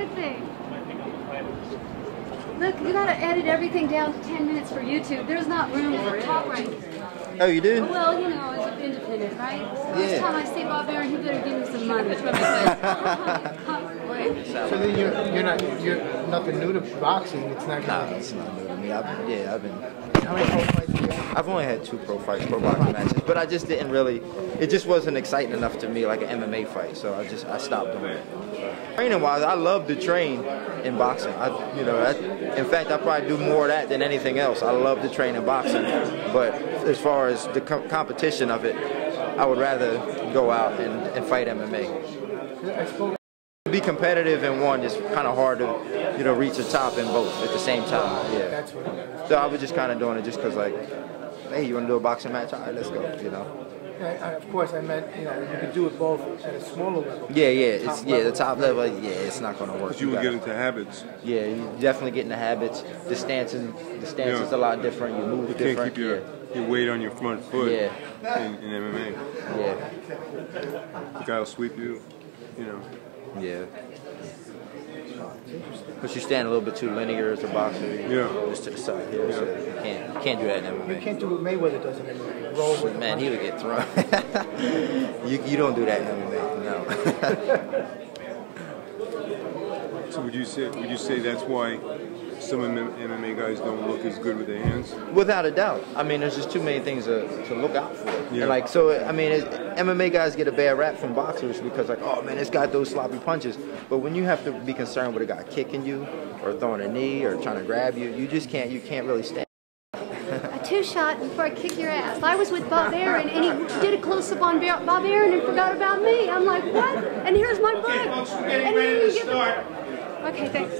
good thing. Look, you gotta edit everything down to 10 minutes for YouTube. There's not room for it. Oh, you do? Well, you know, as an independent, right? Yeah. Next time I see Bob Aaron, he better give me some money. So then you're nothing new to boxing. It's not. Nah, it's not new to me. I've been. How many pro fights you got? I've only had 2 pro boxing matches, but I just didn't really. It just wasn't exciting enough to me like an MMA fight, so I stopped doing it. Training wise, I love to train in boxing. In fact, I probably do more of that than anything else. I love to train in boxing, but as far as the competition of it, I would rather go out and fight MMA. To be competitive in one is kind of hard to, reach the top in both at the same time. Yeah. So I was just kind of doing it just because, like, hey, you want to do a boxing match? All right, let's go. Of course, I meant you could do it both at a smaller level. The top level. Yeah, it's not going to work. But you would get into habits. Yeah, you definitely get into habits. The stance is a lot different. You move different. You can't keep your weight on your front foot. Yeah. In MMA. Yeah. The guy will sweep you. Yeah. But you stand a little bit too linear as a boxer. Just to the side here. Yeah. So you can't do that in MMA. You can't do what Mayweather does in MMA. Roll with Man, he would get thrown. you don't do that in MMA. No. So would you say that's why some MMA guys don't look as good with their hands? Without a doubt. I mean, there's just too many things to look out for. Yeah. And MMA guys get a bad rap from boxers because, like, oh man, this guy throws sloppy punches. But when you have to be concerned with a guy kicking you or throwing a knee or trying to grab you, you can't really stand. A 2-shot before I kick your ass. I was with Bob Aaron, and he did a close-up on Bob Aaron and forgot about me. I'm like, what? And here's my book. Okay, folks, we're getting ready to start. Okay, thanks.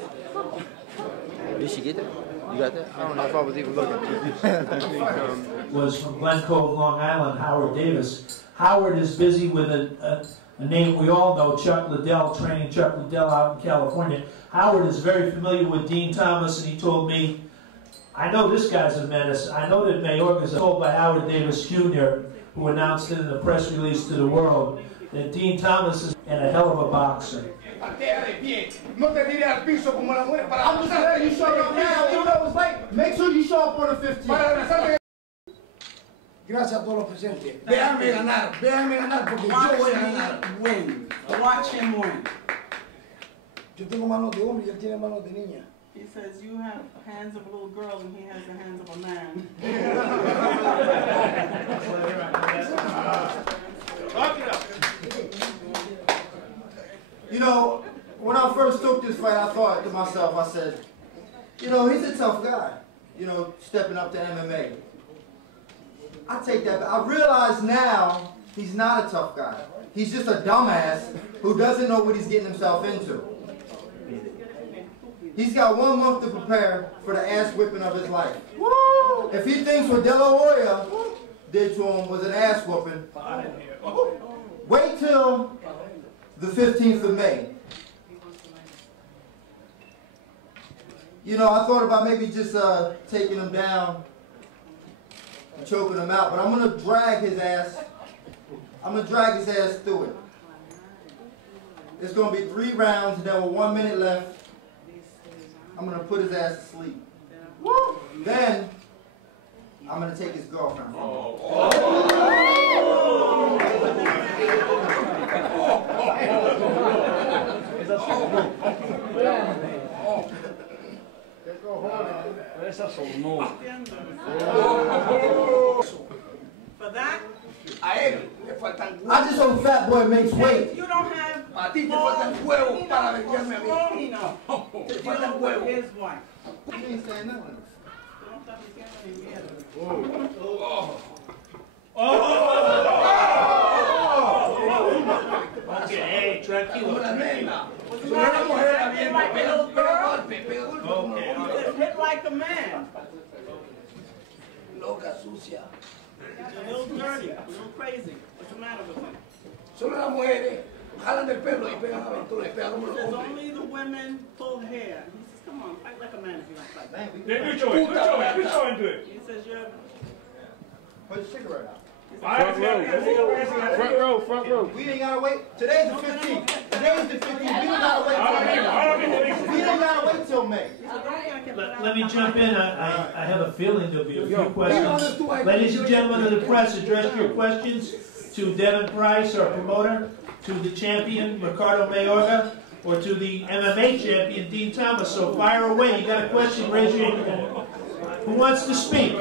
Did she get that? You got that? I don't know if I was even looking. Was from Glen Cove, Long Island, Howard Davis. Howard is busy with a name we all know, Chuck Liddell, training Chuck Liddell out in California. Howard is very familiar with Dean Thomas, and he told me, I know this guy's a menace. I know that Mayorga is told by Howard Davis Jr., who announced it in a press release to the world, that Dean Thomas is a hell of a boxer. I'm just letting you show up now, even though it's late. Make sure you show up for the 15th. Gracias a todos los presentes. Déjame ganar porque yo voy a ganar. Win. Watch him win. Yo tengo manos de hombre y él tiene manos de niña. He says you have hands of a little girl and he has the hands of a man. When I first took this fight, I thought to myself, I said, he's a tough guy, stepping up to MMA. I take that, but I realize now he's not a tough guy. He's just a dumbass who doesn't know what he's getting himself into. He's got 1 month to prepare for the ass whipping of his life. Woo! If he thinks what De La Hoya did to him was an ass whooping, wait till the 15th of May. I thought about maybe just taking him down and choking him out, but I'm going to drag his ass. I'm going to drag his ass through it. It's going to be 3 rounds, and then with 1 minute left, I'm going to put his ass to sleep. Woo! Then, I'm going to take his girlfriend from him. For that, A él le faltan I just hope Fat Boy makes weight. you don't have. A ti te faltan huevos para venderme a mí. Te faltan huevos. His wife. You ain't saying nothing. Okay, tranquilo. Una nena. Una mujer bien, pega golpe. Hit like a man. Loca, sucia. A little dirty, a little crazy. What's the matter with him? Solo las mujeres jalan del pelo y pegan aventuras, pegan como los He says hombres. only the women pull hair. He says, come on, fight like a man if you don't fight. You show into it. He says you're. Put a cigarette out. Front row. We ain't gotta wait. Today's the 15th. Today's the 15th. We don't gotta wait. Let me jump in. I have a feeling there'll be a few questions. Ladies and gentlemen of the press, address your questions to Devin Price, our promoter, to the champion, Ricardo Mayorga, or to the MMA champion, Dean Thomas. So fire away. You got a question, raise your hand. Who wants to speak?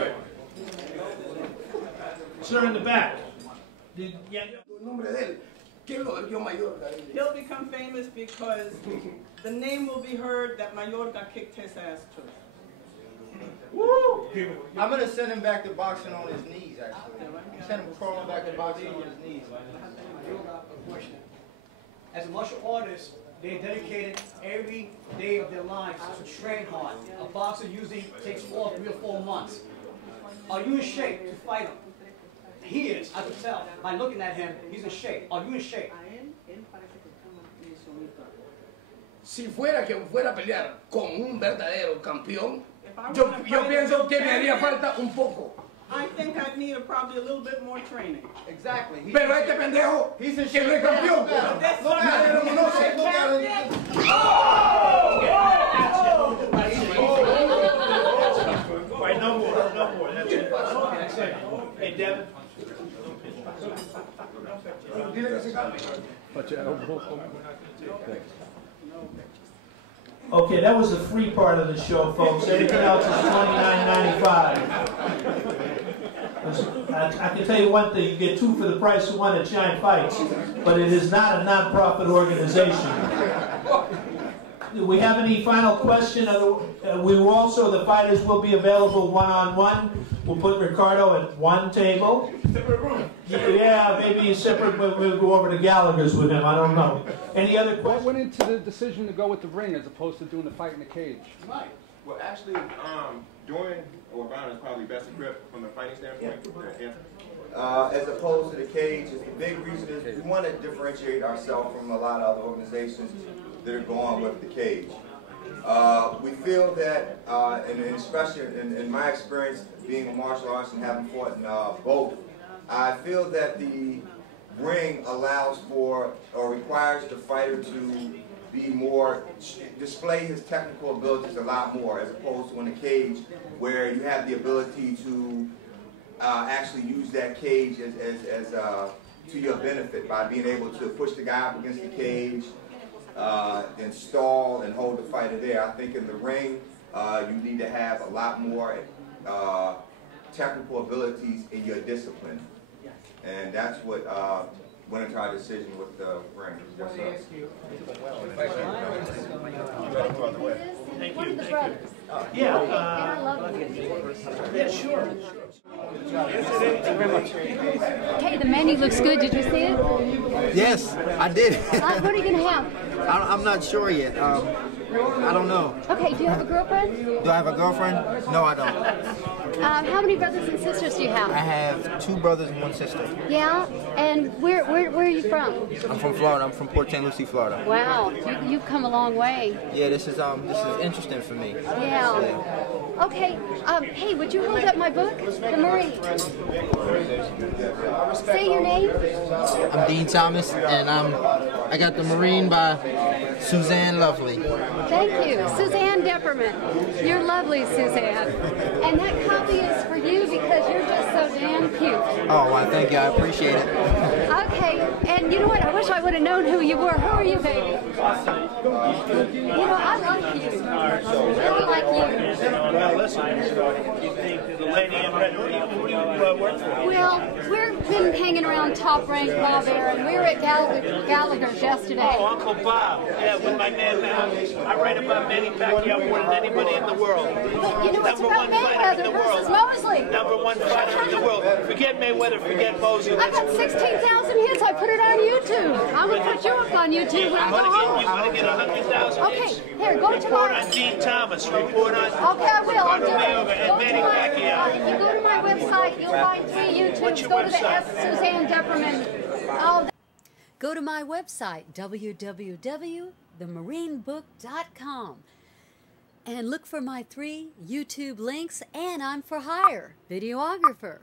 Sir in the back. He'll become famous because the name will be heard that Mayorga kicked his ass too. Woo! I'm going to send him back to boxing on his knees, actually. Send him crawling back to boxing on his knees. As a martial artist, they dedicated every day of their lives to train hard. A boxer usually takes off 3 or 4 months. Are you in shape to fight him? He is, I can tell. By looking at him, he's in shape. Are you in shape? Si fuera que fuera a pelear con un verdadero campeón, yo pienso que me haría falta un poco. I think I'd need probably a little bit more training. Exactly. Pero este pendejo que no es campeón, nadie lo conoce. All right, no more. That's it. That's it. Hey, Devin. Okay, that was the free part of the show, folks. Anything else is $29.95. I can tell you one thing: you get 2 for the price of 1 at Giant Fights, but it is not a non-profit organization. Do we have any final question? We will also, the fighters will be available one-on-one. We'll put Ricardo at one table. Separate room. Yeah, maybe a separate, we'll go over to Gallagher's with him, I don't know. Any other questions? What went into the decision to go with the ring as opposed to doing the fight in the cage? Right. Well, actually, doing O'Brien is probably best equipped from a fighting standpoint. As opposed to the cage, the big reason is we want to differentiate ourselves from a lot of other organizations that are going with the cage. We feel that, and especially in my experience being a martial artist and having fought in both, I feel that the ring allows for or requires the fighter to be more, display his technical abilities a lot more, as opposed to in a cage where you have the ability to actually use that cage as to your benefit by being able to push the guy up against the cage, and stall and hold the fighter there. I think in the ring, you need to have a lot more technical abilities in your discipline. And that's what went into our decision with the ring. Yes, sir. Thank One you. of the brothers. Yeah. And I love him. Yeah, sure. Hey, the menu looks good. Did you see it? Yes, I did. What are you going to have? I'm not sure yet. I don't know. Okay, do you have a girlfriend? Do I have a girlfriend? No, I don't. How many brothers and sisters do you have? I have 2 brothers and 1 sister. Yeah? And where are you from? I'm from Florida. I'm from Port St. Lucie, Florida. Wow, you've come a long way. Yeah, this is interesting for me. Yeah. Okay, hey, would you hold up my book, The Marine? Say your name. I'm Dean Thomas, and I got The Marine by Susanne Lovely. Thank you, Susanne Depperman. You're lovely, Susanne. And that copy is for you because you're just so damn cute. Oh, well, thank you. I appreciate it. Okay, and you know what? I wish I would have known who you were. Who are you, baby? You know, I like you. I like you. Well, listen, the lady in red, who do you work for? Well, we've been hanging around Top Rank Bob Aaron. We were at Gallagher's yesterday. Oh, Uncle Bob. Yeah, with my man now. I write about Manny Pacquiao more than anybody in the world. But you know, it's about Mayweather versus Mosley. #1 fighter in the world. Forget Mayweather, forget Mosley. I got 16,000 hits. I put it on YouTube. I'm going to put you up on YouTube when I go home. You want to get 100,000 Okay, hits? here, go to Report my... on Dean Thomas. Report on... Okay, I will. I'll do it. And Manny Pacquiao. If you go to my website, you'll find 3 YouTubes. What's your Go to the website? Susanne Depperman. Oh, Go to my website, www.themarinebook.com, and look for my 3 YouTube links, and I'm for hire, videographer.